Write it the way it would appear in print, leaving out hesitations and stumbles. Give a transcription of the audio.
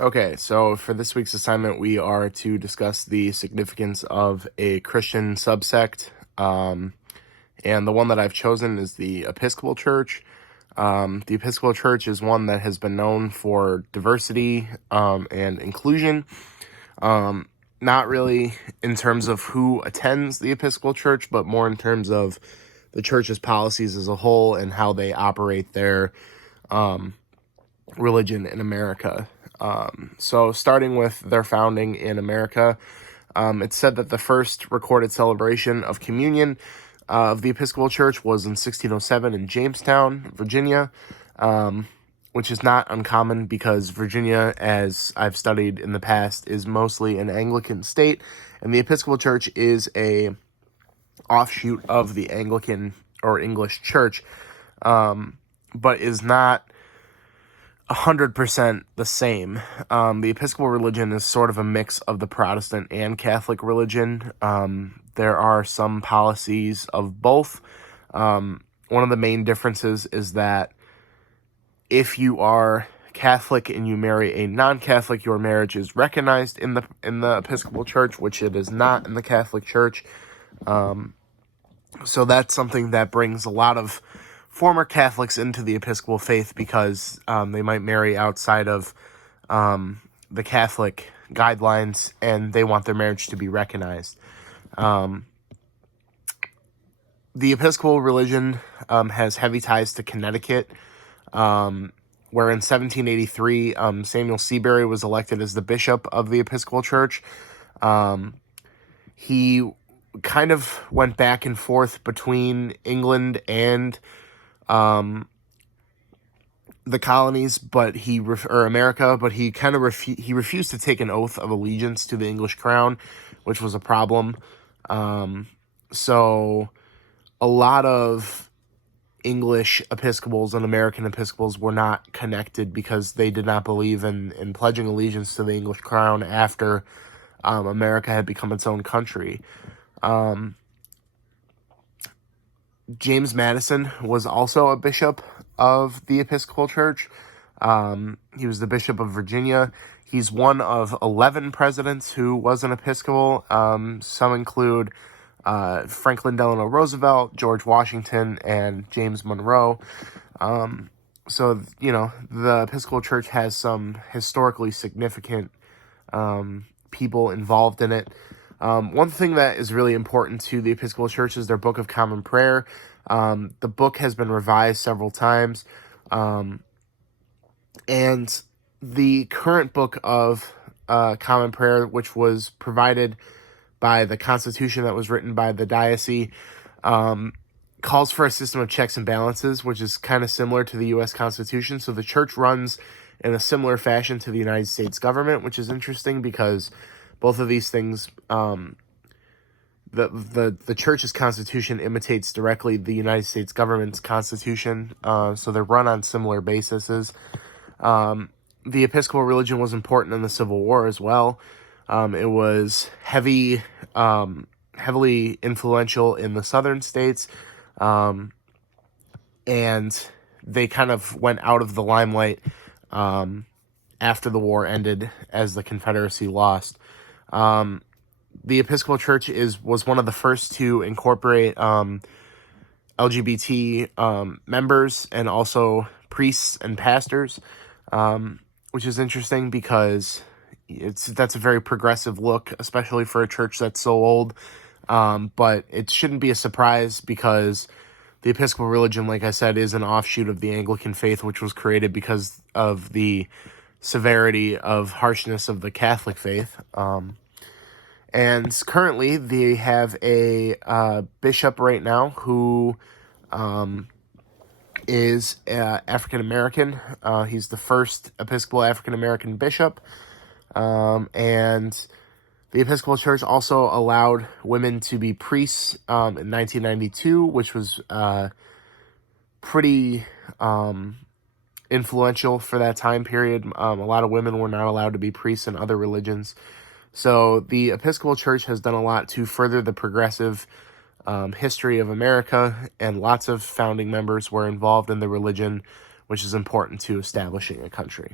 Okay, so for this week's assignment, we are to discuss the significance of a Christian subsect. And the one that I've chosen is the Episcopal Church. The Episcopal Church is one that has been known for diversity and inclusion. Not really in terms of who attends the Episcopal Church, but more in terms of the church's policies as a whole and how they operate their religion in America. So starting with their founding in America, it's said that the first recorded celebration of communion of the Episcopal Church was in 1607 in Jamestown, Virginia, which is not uncommon because Virginia, as I've studied in the past, is mostly an Anglican state, and the Episcopal Church is a offshoot of the Anglican or English Church, but is not 100% the same. The Episcopal religion is sort of a mix of the Protestant and Catholic religion. There are some policies of both. One of the main differences is that if you are Catholic and you marry a non-Catholic, your marriage is recognized in the Episcopal Church, which it is not in the Catholic Church. So that's something that brings a lot of former Catholics into the Episcopal faith because they might marry outside of the Catholic guidelines and they want their marriage to be recognized. The Episcopal religion has heavy ties to Connecticut, where in 1783 Samuel Seabury was elected as the bishop of the Episcopal Church. He kind of went back and forth between England and the colonies, but America, but he kind of refused to take an oath of allegiance to the English crown, which was a problem. So a lot of English Episcopals and American Episcopals were not connected because they did not believe in pledging allegiance to the English crown after America had become its own country. James Madison was also a bishop of the Episcopal Church. He was the Bishop of Virginia. He's one of 11 presidents who was an Episcopal. Some include Franklin Delano Roosevelt, George Washington, and James Monroe. So, the Episcopal Church has some historically significant people involved in it. One thing that is really important to the Episcopal Church is their Book of Common Prayer. The book has been revised several times. And the current Book of Common Prayer, which was provided by the Constitution that was written by the diocese, calls for a system of checks and balances, which is kind of similar to the U.S. Constitution. So the church runs in a similar fashion to the United States government, which is interesting because both of these things, the church's constitution imitates directly the United States government's constitution, so they're run on similar bases. The Episcopal religion was important in the Civil War as well. It was heavily influential in the southern states, and they kind of went out of the limelight after the war ended as the Confederacy lost. The Episcopal Church was one of the first to incorporate LGBT members and also priests and pastors, which is interesting because that's a very progressive look, especially for a church that's so old. But it shouldn't be a surprise because the Episcopal religion, like I said, is an offshoot of the Anglican faith, which was created because of the severity of harshness of the Catholic faith. And currently they have a bishop right now who is African American. He's the first Episcopal African American bishop. And the Episcopal Church also allowed women to be priests in 1992, which was pretty influential for that time period. A lot of women were not allowed to be priests in other religions. So the Episcopal Church has done a lot to further the progressive history of America, and lots of founding members were involved in the religion, which is important to establishing a country.